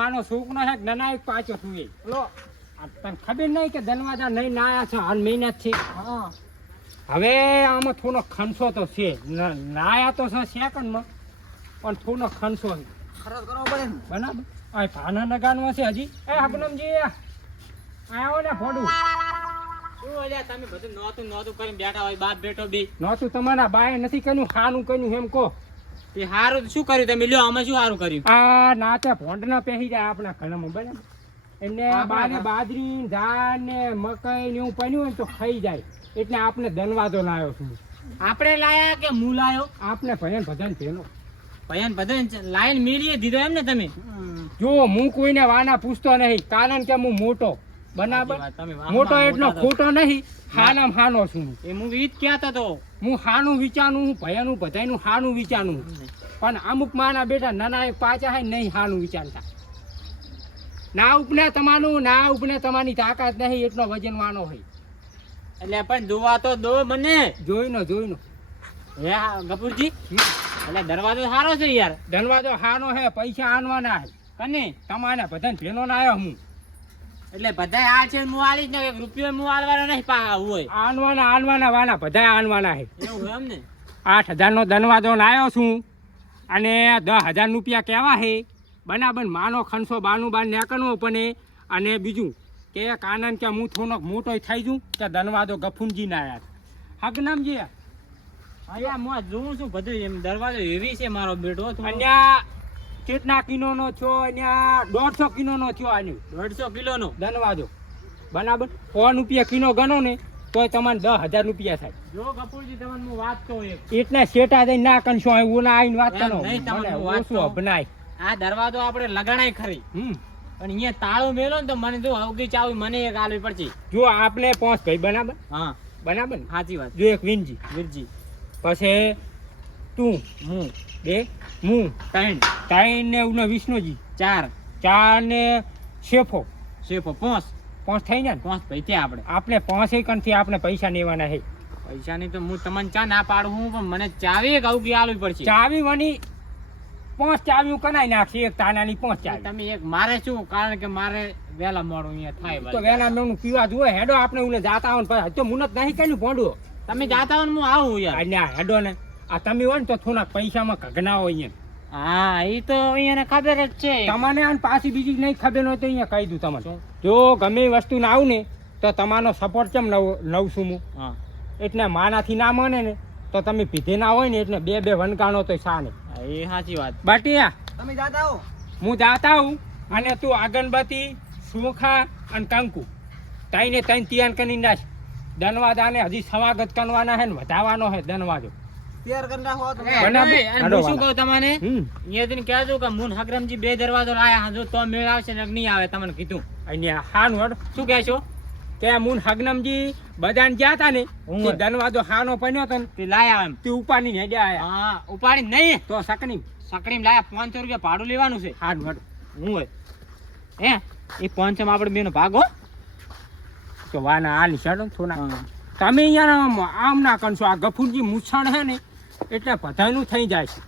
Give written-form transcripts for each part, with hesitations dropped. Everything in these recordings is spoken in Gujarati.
માનો છોકરો છે નનાય પાછો તું એ લો તને ખબર નહીં કે દનવાજા નહીં નાયા છે હાલ મહિના જ છે. હવે આમાં થોડો ખનસો તો છે નાયા તો છે સેકન્ડમાં પણ થોડો ખનસો છે ખર્ચ કરવો પડે ને બરાબર. આ ભાના નગાનું છે હજી એ હગનમજી આવો ને ફોડું તમે બધું નોતું કરીને બેઠા હોય બાપ બેટો બી નહોતું તમારા બાએ નથી કર્યું ખાનું કર્યું એમ કહો. તે હારું શું કર્યું તમે લ્યો અમે શું હારું કર્યું આ નાચે ભોંડના પહેરી જાય આપણા ઘરમાં બરાબર. એમને બારે બાજરી ધાન ને મકાઈ ને એવું પડ્યું હોય ને તો ખાઈ જાય એટલે આપણે ધનવાદો લાવ્યો છું. આપણે લાયા કે હું લાયો આપણે ભજન ભજન થયેલો ભયાન બધું લાઈન મેળીએ દીધો એમ ને તમે જો હું કોઈને વાના પૂછતો નહીં કારણ કે હું મોટો બરાબર. તમે મોટો એટલો ખોટો નહીં હાનામ હાનો છું હું. એ હું ઈદ કહેતો તો હું હાનું વિચારું હું ભયાનું બધાનું હાનું વિચારું પણ અમુક માના બેટા નાના પાછા હે નહીં હાનું વિચારતા. ના ઉપને તમારું ના ઉપને તમારી તાકાત નહીં એટલો વજનવાનો હોય. એટલે પણ દોવા તો દો મને જોઈનો હે ગપુરજી એટલે દરવાજો સારો છે યાર ધનવાજો હાનો હે પૈસા આનવાના હે કને તમારે બધાને ભેનો ના આવ્યો હું એટલે બધા આ છે હું આલી જ ને એક રૂપિયો હું આલવાનો નહીં પા હોય આનવાના વાના બધા આનવાના હે. એવું એમ ને 8,000 નો ધનવાજો લાવ્યો છું અને 10,000 રૂપિયા કહેવા હે બરાબર. માનો ખનસો બાનું બાન નેકણવો પડે અને બીજું કે કાનન કે હું થોડોક મોટો થઈ જઉં તો ધનવાજો ગફુનજી ના યાર હગનામજી અહીંયા હું જોઉં છું બધું એમ દરવાજો એવી છે મારો બેટો અહીંયા કેટલા કિલોનો થયો અહીંયા 150 કિલોનો થયો આની 150 કિલોનો ધનવાજો બરાબર. 100 રૂપિયા કિલો ગણો ને તોય તમારે 10,000 રૂપિયા થાય. જો કપૂરજી તમને હું વાત કહું એક એટલે શેટા જઈને ના કનશો ઓલા આવીને વાત એમ કરો નહીં, તમને હું વાત ઓછું કહું. અભનાય. આ દરવાજો આપણે લગાણાય ખરી પણ અહીંયા તાળું મેલો ને તો મને જો હવગી ચાવી મને એક આલવી પડશે. જો આપણે 5 ભાઈ બરાબર હા બરાબર ને? સાચી વાત જો એક વિનજી વીરજી પછી તું હું 2 હું 3 ને ઉનો વિષ્ણુજી 4 ને શેફો શેફો 5 થઈ ને 5 ભાઈ ત્યાં આપણે આપણે 5 કણથી આપણે પૈસા લેવાના છે. પૈસાની તો હું તમને ચા ના પાડું હું પણ મને ચાવી એક હવગી આલવી પડશે. ચાવી વની 5 ચાવી કનાઈ નાખશે એક તાનાની 5 ચાવી તમે એક મારે શું કારણ કે મારે વેલા મોડું અહીંયા થાય તો વેલા મેં પીવા જોવે હેડો આપણે ઉને જાતા હોય ને તો મુનત નહીં કર્યું ભોંડું તમે જાતા હો ને હું આવું યાર આ હેડો ને આ તમે હોય ને તો થોડાક પૈસામાં કગના હોય અહીંયા. હા એ તો અહીંયા ખબર જ છે તમને આને પાછી બીજી નહીં ખબર હોય તો અહીંયા કહી દઉં તમને. જો ગમે એ વસ્તુ ના આવું ને તો તમારો સપોર્ટ કેમ લઉં છું હું હા એટલે માનાથી ના મને ને તો તમે પીધે ના હોય ને એટલે 2 વનકાણો તો સા ને એ સાચી વાત બાટિયા તમે જાતા હો હું જાતા હું અને તું આગનબત્તી સુખા અને કંકુ તઈને તૈયાર કરી નાખ. ધનવાદાને હજી સ્વાગત કરવાના હે ને વધારવાનો હે ધનવાજો તૈયાર કરી રાખો તમે બરાબર. અને હું શું કહું તમને અહીંયાથી કહેજો કે મુન હકરમજી 2 દરવાજો લાયા જો તો મેળ આવશે ને નહીં આવે તમને કીધું અહીંયા હાનું હડ શું કહેશો કે મુન હગનમજી બધાને ગયા હતા ને તે ધનવાજો હાનો પન્યો તો ને તે લાયા એમ તે ઉપાડીને હેડ્યા આયા હા ઉપાડી નહીં તો સકની સકડીમાં લાયા 500 રૂપિયા ભાડું લેવાનું છે હાનું હડ હું હોય હે એ 500 માં આપણે બેનો ભાગો તો વાના આ નિશાળો થોડા તમે અહીંયા આમ ના કરશો આ ગફુરજી મૂછાણ હે ને એટલે બધાનું થઈ જાય છે.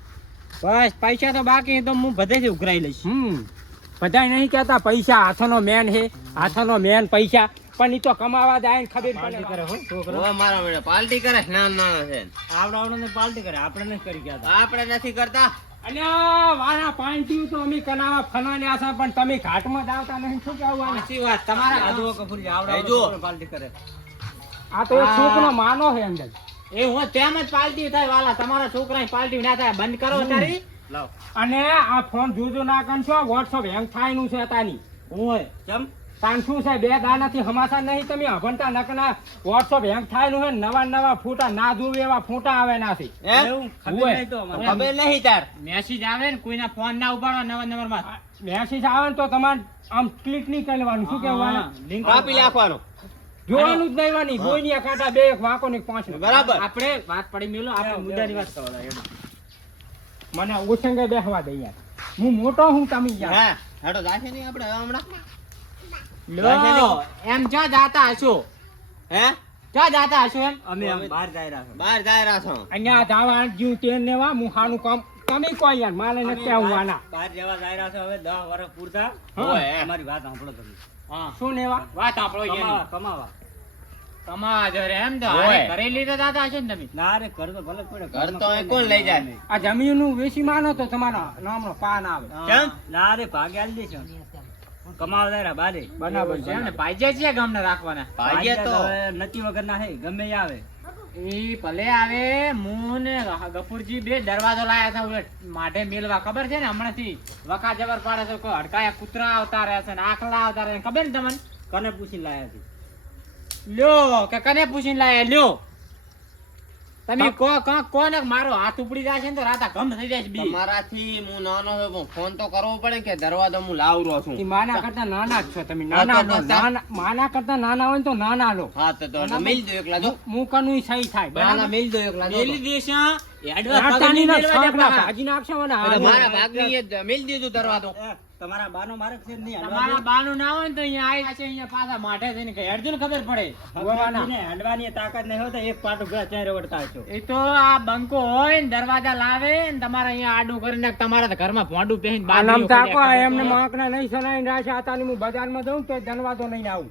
બસ પૈસા તો બાકી તો હું બધેથી ઉઘરાઈ લઈશ બધા નહીં કહેતા પૈસા હાથનો મેન હે હાથનો મેન પૈસા પણ ઈ તો કમાવા જાય ને ખબર પાર્ટી કરે પડે. હો છોકરો મારા બેટા પાર્ટી કરે નાના છે આવડાવડો પાર્ટી કરે આપણે નથી કરી ગયા આપણે નથી કરતા અલ્યા વાના પાણી તો અમે કનાવા ફનાન્યા છે પણ તમે ઘાટમાં જ આવતા નહીં શું કહેવું આને? સાચી વાત તમારા આજો કપૂરજી આવડો પાર્ટી કરે આ તો એક છોકરો માનો છે અંદર એ હું તેમ જ પાર્ટી થાય વાલા તમારા છોકરાની પાર્ટી ના થાય બંધ કરો તારી લાવ અને આ ફોન જોજો ના કરશો વોટ્સઅપ હેંગ થાય નું છે તાની હું હોય કેમ તાન શું છે 2 દાનાથી હમાસા નહીં તમે અભણતા નકના વોટ્સઅપ હેંગ થાય નું હે નવા ફોટા ના જોવે એવા ફોટા આવે નાથી એવું ખબર નહીં તો મને ખબર નહીં તાર મેસેજ આવે ને કોઈના ફોન ના ઉપાડો નવા નંબર માં મેસેજ આવે ને તો તમારે આમ ક્લિક નહીં કરવાનું શું કહેવાનું લિંક કાપી નાખવાનો જોવાનું જ નહીં ગોઈની કાંટા 2 એક વાંકો ને 5 બરાબર આપણે વાત પડી મેલો આપણે મુદ્દાની વાત કરવા મને ઓછંગે બેહવા દે યાર હું મોટો હું તમે યાર હા હાડો જાશે નહીં આપણે હવે હમણાં લો એમ જો જાતા હશો હે ક્યાં જાતા હશો એમ? અમે આમ બહાર જાય રહ્યા છો અહીંયા ધાવા જીવ તેલ ને વા મુહાનું કામ તમે કોઈ યાર માલે ને ત્યાં વાના બહાર જવા જાય રહ્યા છો હવે 10 વર્ષ પૂરતા હા. અમારી વાત સાંભળો તમે હા શું નેવા વાત આપણો કમાવા કમા જરે એમ તો ઓય. હારે ઘરે લીધે જાતા હશો ને તમે? ના રે ઘર તો ભલે પડે ઘર તો અહીં કોણ લઈ જાય આ જમીનનું વેચી માનો તો તમારા નામનો પાન આવે કેમ ના રે ભાગે આલી દેશો કમાવા જાય રહ્યા બારે બરાબર છે એમ ને ભાઈજે છે ગામને રાખવાના ભાગ્ય તો નક્કી વગર ના હે ગમે ઈ આવે ઈ ભલે આવે હું ને ગફુરજી બે દરવાજો લાયા હતા ઓલે માઢે મેલવા ખબર છે ને હમણાંથી વખા જબર પાડે છે કોઈ હડકાયા કૂતરા આવતા રહ્યા છે ને આખલા આવતા રહ્યા છે. ખબર ને તમને? કને પૂછી લાયા હતી લ્યો કે કને પૂછીને લાયા લ્યો તમે કોને મારો હાથ ઉપડી જાય છે ને તો રાતા ગમ થઈ જાય છે બી. તમારાથી હું નાનો હોય પણ ફોન તો કરવો પડે કે દરવાજો હું લાવરો છું ઈ માના કરતા નાના જ છો તમે હા, નાના તો લો. માના કરતા નાના હોય ને તો નાના લો હા તો મેલ દો એકલા જો મુકનું સહી થાય ના ના બરાબર મેલ દો એકલા જો મેલી દેશા એડવા રાતાની ના પગની શાક ના મેલવા ભાજી નાખશો ને એટલે આ મારા ભાગની એ જ મેલ દીધું દરવાજો તમારા બાનો મારે છે નહીં તમારા બાનું ના હોય ને તો અહીંયા આવી છે અહીંયા પાછા માઠે થઈને કે હેડજો ને ખબર પડે ગોવાના. હંડવાની તાકાત નહીં હોતા એક પાટો ગયા ત્યાં રવડતા છો એ તો આ બંકો હોય ને દરવાજા લાવે ને તમારે અહીંયા આડું કરીને તમારા તો ઘરમાં ભોંડું પહેરીને આ નામ બાંધીઓ તાકો કર્યા એમને કરે. માકના નહીં સલાઈને રાશે આતાની હું બજારમાં જઉં તો ધનવાદો નહીં આવું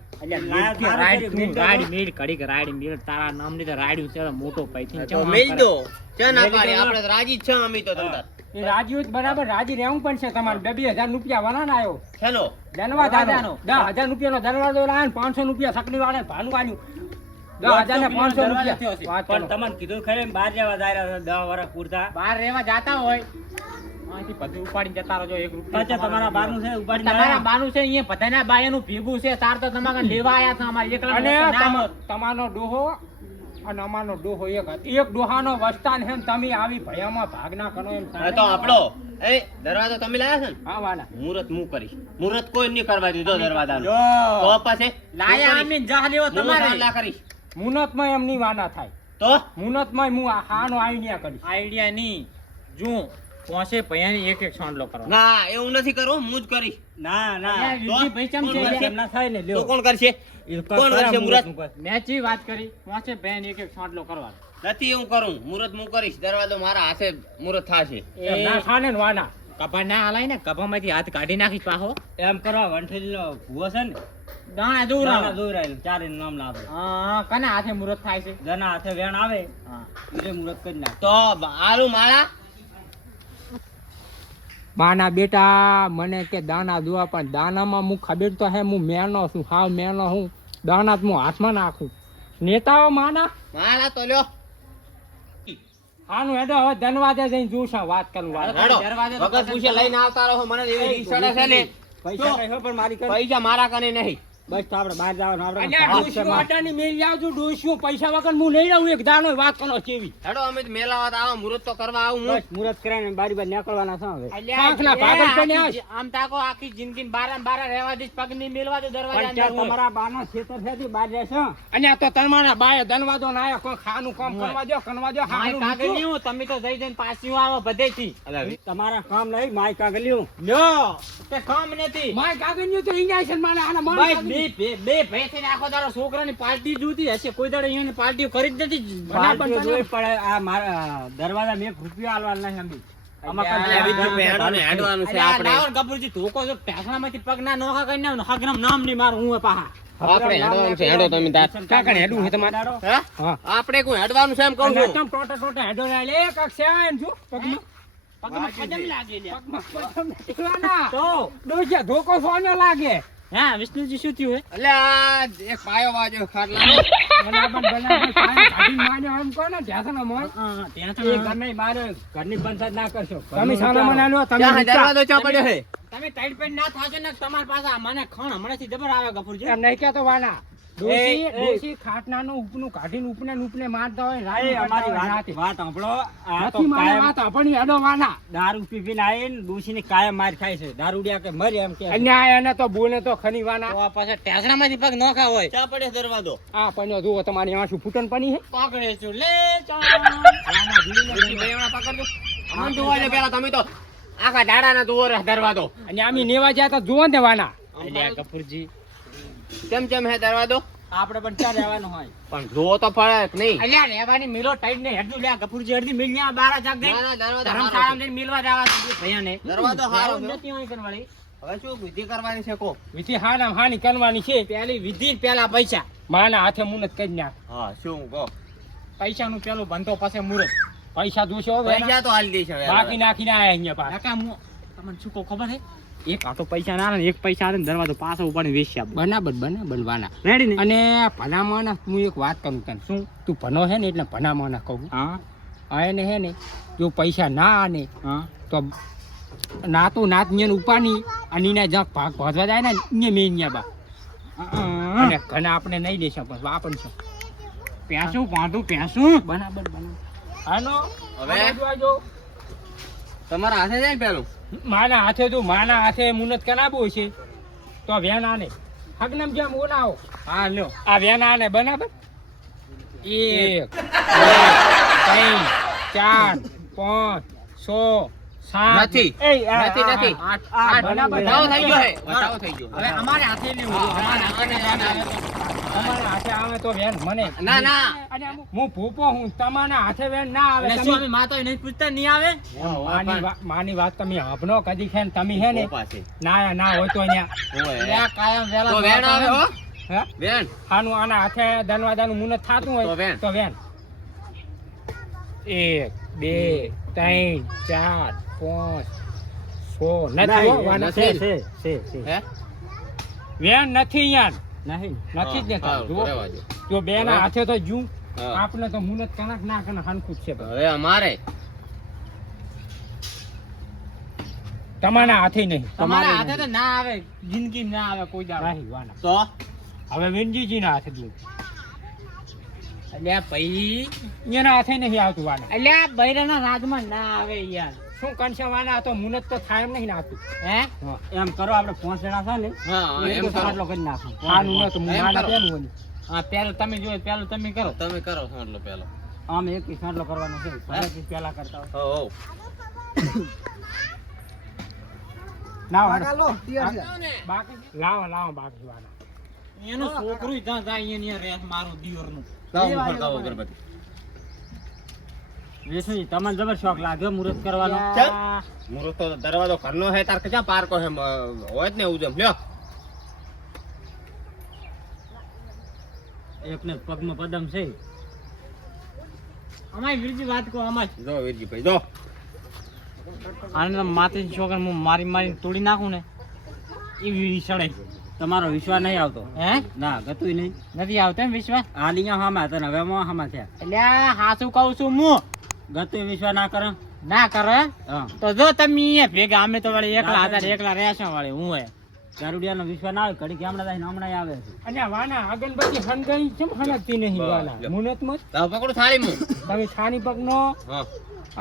રાયડ તું રાયડ મેળ ઘડીક રાયડ મેળ તારા નામની તો રાયડું છે મોટો પૈથી તો મેલ દો ચા ના પાડી આપણે તો રાજી જ છે અમે તો તમતાર એ રાજી બરાબર રાજી રહેવું પણ છે તમારે 2,000 રૂપિયા વરાન આવ્યો ચલો ધનવાદાનો 10,000 રૂપિયાનો દરવાજો લાવે ને 500 રૂપિયા સકલી વાળે ભાનું વાળ્યું 10,000 ને 500 રૂપિયા વાત કરો. તમને કીધું ખરે બહાર જવા જાય 10 વર્ષ પૂરતા બહાર રહેવા જાતા હોય અહીંથી બધું ઉપાડીને જતા રહેજો એક રૂપિયો અચ્છા, તમારા બાનું છે ઉપાડીને તમારા આવ્યા? બાનું છે અહીંયા બધાના બાયાનું ભેગું છે તાર તો તમારે લેવા આયા હતા અમારે એકલા અને નામ હતું. તમારો ડોહો અને અમારો ડોહો એક ડોહાનો વસ્તાન છે ને તમે આવી ભયામાં ભાગ ના કરો એમ હા તો આપણો એ દરવાજો તમે લાયા છે ને હા વાલા મુહૂર્ત હું કરીશ મુહૂર્ત કોઈ નહીં કરવા દીધો દરવાજાનો જો. તો પછી લાયા અમે જા લેવો તમારે તમારે કરીશ મુનતમાં એમની વાના થાય તો મુનતમાં હું આ હાનો આઈડિયા કરીશ આઈડિયા નહીં જો પોસે ભયાની એક એક છાંડલો કરવા ના એવું નથી કરવું હું જ કરીશ ના અહીંયા વિજયભાઈ ચમ છે? એમના થાય ને લ્યો કોણ કરશે કોણ કરશે મુહૂર્ત મેં ચી વાત કરી પોસે ભયાની એક એક છાંડલો કરવા નથી એવું કરું મુહૂર્ત હું કરીશ દરવાજો મારા હાથે મુહૂર્ત થશે એમ ના થાને ને વાના કભા ના હલાય ને કભામાંથી હાથ કાઢી નાખીશ પાછો એમ કરવા વંઠેલીનો ભૂવો છે ને દાણા દૂર દાણા દોરાયેલ ચારે નામ ના આપે હા કને હાથે મુહૂર્ત થાય છે જેના હાથે વેણ આવે હા એટલે મુહૂર્ત કરી નાખ તો આરું માળા માના બેટા મને કે દાના દોવા પણ દાનામાં હું ખબર તો હે હું મેનો છું હાવ મેનો હું દાના તો હું હાથમાં નાખું નેતાઓ માના માળા તો લ્યો હાનું હેડો હવે ધનવાદે જઈને જોશા વાત કરું વાત હેડો દરવાજો તો વગર પૂછે લઈને આવતા રહો મને એવી રીત ચડે છે ને પૈસા કહ્યો પણ મારી કર પૈસા મારા કને નહીં બસ તો આપણે બહાર જવાનું આપણે ડોશીઓ આટાની મેલ આવજો ડોશીઓ પૈસા વગર હું લઈ લઉં એક દાનો વાત કરો કેવી હેડો અમે તો મેલાવા આવો મુહૂર્ત તો કરવા આવું હું મુરત કરાઈને બારી બાર નીકળવાના છે હવે અલ્યા, પાંખના એ ભાગલ તો આખી ન્યાસ. આમ તાકો આખી જિંદગી બારા બારા રહેવા દઈશ પગ નહીં મેલવા દો દરવાજા પણ ત્યાં અંદર હોય. તમારા બાના ખેતર છે બહાર રહેશે અને આ તો તમારા બાએ ધનવાદો ના આવ્યો કોઈ ખાનું કામ કરવા દો કરવા દો માય હાનું કાગળિયું, તમે તો જઈ જઈને પાછું આવો બધેથી તમારા કામ નહીં માય કાગલ્યું લ્યો તે કામ નથી માય કાગલ્યું તો ઇન્જેક્શન મારે આના મન ભાઈ કાગળિયું. બે ભાઈ થઈને આખો દાડો છોકરાની પાર્ટી જોતી હશે કોઈ દાડો અહીંયાની પાર્ટી કરી જ નથી પાર્ટીઓ જોઈ પડે આ મારા દરવાજા મેં રૂપિયા આલવાના નહીં અમે અલ્યા, હેડવાનું છે અલ્યા, આપણે લાવો ને ગભુરજી, ધોકો જો ઢાંકણામાંથી પગ ના નોખા કરીને આવો ને હગરમ નામ નહીં મારું હું પાહા આપણે હેડવાનું છે હેડો તમે તાર કાકા ને હેડું છે તમારે હે? હા આપણે કોઈ હેડવાનું છે એમ કહું અને છું તમ ટોટા ટોટા હેડો લે લે કક્ષા એમ છું પગમાં પગમાં પજમ લાગે લ્યા. પગમાં પગમાં ટીકવાના. તો ડોશિયા ધોકો સોનો લાગે હા વિષ્ણુજી શું થયું હે? એટલે આ એક પાયો વાજો ખાટલાનો બનાવન બનાવન પાણી કાઢીને માર્યો એમ કહો ને ઢેસણો મોય. હા, ત્યાં એ તો ઘરની બહાર ઘરની પંચાયત ના કરશો તમે સાના મને લો તમે ત્યાં વિચાર. દરવાજો ચા પડ્યો છે તમે ટાઈટ પેન્ટ ના થાશો ને તમારી પાસે આ મને ખણ હમણાંથી જબર આવે ગફુરજી. એમ નહીં કહેતો વાના ડોશી એ. ડોશી ખાટલાનું ઉપનું કાઢીને ઉપને ને ઉપને મારતા હોય રાતે અમારી કરતા હોય રાતે. વાત સાંભળો આ તો નથી મારી કાયમ વાત આપણી હેડો વાના દારૂ પી પીને આવીને ડોશીને કાયમ માર ખાય છે દારૂડિયા કે મરે એમ કે અન્યાય એને તો બોલે તો ખની વાના તો આ પાછા ટેસણામાંથી પગ નોખા હોય ચા પડે દરવાજો આ પન્યો જુઓ તમારી આંસુ ફૂટન પની હે પકડે છું લે ડોશી ભાઈઓના પકડજો અમન જોવા દે પેલા તમે તો આખા દાડાના જુઓ રે દરવાજો અને આમી નેવા જાય તો જુઓ ને વાના અલ્યા ગફુરજી કેમ હે દરવાજો આપણે પણ ક્યાં રહેવાનું હોય પણ જોવો તો પડે કે નહીં? અલ્યા રહેવાની મિલો ટાઈટ ને હેડું લ્યા ગફુરજી અડધી મિલ ન્યા 12 જાગ દે ના, ના, દરવાજો ધર્મશાળામાં હારો જઈને મિલવા જવા છે ભૈયાને દરવાજો હારો રહેવું છે. નથી હોય કરવાળી હવે શું વિધિ કરવાની છે કો? વિધિ હાના હાની કરવાની છે. પેલી વિધિ ને પેલા પૈસા માના હાથે મુનત કરી નાખ. હા શું કહો? પૈસાનું પેલું બંધો પાસે મુરત પૈસા જોશો હવે એના? પૈસા તો હાલી દઈશ હવે. બાકી નાખીને આયા અહીંયા પાછા. કાકા હું તમને શું કહું ખબર હે એક આ તો પૈસા ના આવે ને એક પૈસા આવે ને દરવાજો પાછો ઉપાડીને વેચ્યા બરાબર બનવાના. રેડી ને અને ભલામાના હું એક વાત કરું તને. શું? તું ભણો હે ને એટલે ભલામાના કહું. હા આ એને હે ને જો પૈસા ના આને હા તો નાતો નાત ન્યન ઉપાની અને એના જ્યાં ભાગ ભજવા જાય ને ન્યા મેં ન્યા બા અને ઘણા આપણે નહીં દેશે પણ વાપરશે. પ્યાસું પાડું પ્યાસું બરાબર હાલો હવે? આ બાજુ આવજો. તમારા હાથે જાય ને પેલું? માના હાથે જો માના હાથે મુનત કરાવવું છે તો વેન આને હગનમ જેમ ઓલાવો. હા લ્યો આ વેન આને બરાબર 1 2 3 4 5 6 7 નથી. નથી. બરાબર. બતાવો થઈ ગયો હે. બતાવો થઈ ગયો. હવે અમારે હાથે લેવું હા, અમારે હાથે લેવાનું આવે તો. તમારા હાથે આવે તો વેન મને ના, ના. અને હું ભૂપો હું તમારા હાથે વેન ના આવે. એટલે શું અમે માતો નહીં પૂછતા નહીં આવે માની વાત તમે હબનો કદી છે ને તમે હે ને ઓ પાસે. ના હોય તો અહીંયા ઓય. લે કાયમ વેલા તો વેણ આવે હો. હે વેણ. આનું આના હાથે દરવાજાનું મુનત થતું તો હોય વેન. તો વેન 1 2 3 4 5 6 નથી હો, વાના નથી. છે. હે? વેન નથી યાર નહીં નથી જ હા, ને જુઓ. રહેવા દો. જો બે ના હવે? હાથે તો જુ હા. આપણે તો મુનત કણક ના કને હનકું જ છે ભાઈ. હવે અમારે તમારા હાથે નહીં તમારા હાથે તો ના આવે જિંદગી ના આવે કોઈ દાડો નહીં વાના. તો હવે વેનજીજી ના હાથે દઉં અલ્યા ભાઈ એના હાથે નહીં આવતું વાના. અલ્યા બૈરાના રાજમાં ના આવે યાર શું કંસે વાના તો મુનત તો થાય એમ નહીં નાખતું. હે એમ કરો આપણે 5 જણા છે ને હા એક એમ તો કરો. સાટલો કરી નાખો આનું ન તો હું એમ માના કરો. પેલું હોય. હા પેલું તમે જોયો પેલું તમે કરો તમે કરો સાંડલો પેલો. આમ એક સાટલો કરવાનો છે પહેલેથી પેલા કરતા હોય હો હો. લાવો બાકી લાવો બાકી વાના. એનું છોકરું ત્યાં જાય એની રેસ મારું દિયોરનું લાવો ઉપર ગાવો અગરબત્તી. વેસુજી તમને જબર શોખ લાગ્યો મુહૂર્ત કરવાનો ચાલ. મુરત તો દરવાજો ઘરનો હે તાર ક્યાં પાર્કો હે હોય જ ને ઉજમ લ્યો. એકને પગમાં પદમ છે અમારી વીરજી વાત કહો અમાર જો વીરજી ભાઈ જો. આને તો માતાજી છોકરા હું મારી તોડી નાખું ને એ વીરી સડે તમારો વિશ્વાસ નહીં આવતો હે ના ગતું નહીં નથી આવતો એમ વિશ્વાસ હાલી હામાં હતા ને હવે માં હામાં થયા એટલે આ હાચું કહું છું હું ગતું વિશ્વાસ ના કરો ના કરો હે? હા તો જો તમે અહીંયા ભેગા અમે તો વળી એકલા હતા ને એકલા રહેશો વળી હું હે દારૂડિયાનો વિશ્વાસ ના આવે ઘડી કે હમણાં થાય ને હમણાં આવે છે અને આ વાના અગરબત્તી હનગઈ કેમ હનકતી નહીં વાના લ્યો. મુનત મત લાવ પકડો થાળી મુ. તમે છાની પગનો હા.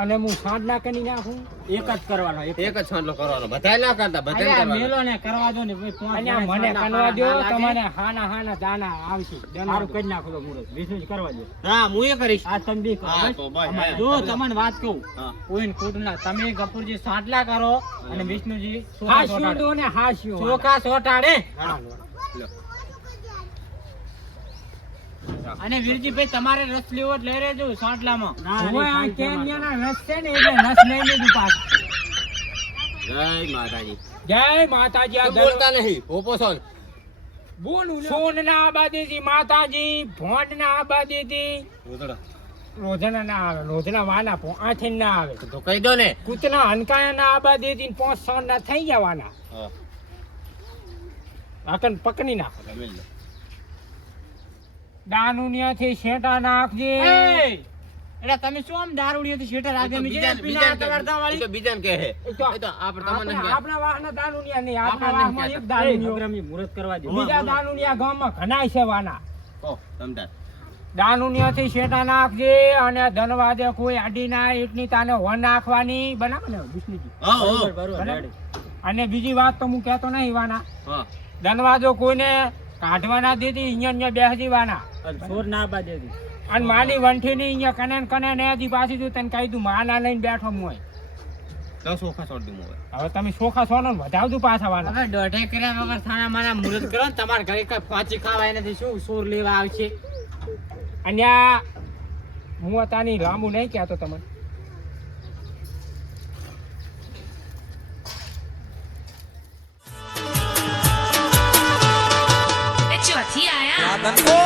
અને હું સાંજ ના કરી નાખું. એક જ કરવાનો એક એક જ છાંટલો કરવાનો. બધાય ના કરતા બધાય અલ્યા કરવાનો. મેલો ને કરવા દો ને ભાઈ પાંચ અને જણા મને સાંડા કનવા દો ના લાગે. તમારે હાના દાના આવશે સારું કરી નાખો તો મુરત વિશ્વાસ કરવા દો હા હું એ કરીશ. આ તમે બી કરો હા તો બસ હે. જો તમને વાત કહું હા. કોઈને ખોટું ના તમે ગફુરજી સાટલા કરો અને વિષ્ણુજી ચોખા હાસ્યું ચોટાડે. દો ને હાસ્યું ચોખા ચોટાડે લ્યો. અને વીરજીભાઈ તમારે રસ લેવો જ લઈ રહેજો સાટલામાં હવે આ કેન્યાના નસ છે ને એટલે નસ લઈ લીધું પાછું. જય માતાજી. જય માતાજી. આ તું બોલતા નહીં ઓપો છો ને. બોલું સોનના આબાદીથી માતાજી ભોંડના આબાદીથી ઉતરો. રોજના ના આવે રોજના વાના આથી ના આવે તો કહી દો ને. કૂતના હનકાયાના આબાદીથી 5-6 ના થઈ જવાના હા. આકન પકડી નાખો તમે લો. દાનુનિયાથી શેટા નાખજે. એટલે તમે શું આમ દારૂડિયાથી શેટર એ રાખે તો બીજા બીજાને- પીના બીજાને કરતા કે- એ વાળી તો બીજાને કહે હે. એ તો એ તો આપણે તમને આપણા કહે. આપણા વાહના દાનુનિયા નહીં આપણા આપણા વાહમાં નહીં એક દાનુનિયો. અગ્રમી મુહૂર્ત કરવા દો બીજા દાનુનિયા ગામમાં ઘણાય છે વાના. કહો, સમજાય. દાનુનિયાથી શેટા નાખજે અને ધનવાદે કોઈ આડી ના એટલી તાને હોન નાખવાની બરાબર ને વિષ્ણુજી? હા, હા. બરોબર બરોબર બરાબર. રેડી. અને બીજી વાત તો હું કહેતો નહીં વાના હા. ધનવાદો કોઈને કાઢવાના દીધી અહીંયા બેસી વાના અને છોડ ના આબા દેતી અને મારી વંઠી ની અહીંયા કને ને કને ને હજી પાછી તું તને કહી દઉં માના લઈને બેઠો હું હોય તો સોખા છોડ દઉં હવે. હવે તમે ચોખા સોનો ને વધાવજો પાછા વાના. હવે દોઢે કર્યા વગર થાણા માના મુહૂર્ત કરો ને તમારે ઘરે કઈ ફોચી ખાવાય નથી શું સોર લેવા આવશે અને આ હું અત્યારની લાંબુ નહીં કહેતો તમને. ચોથી આયા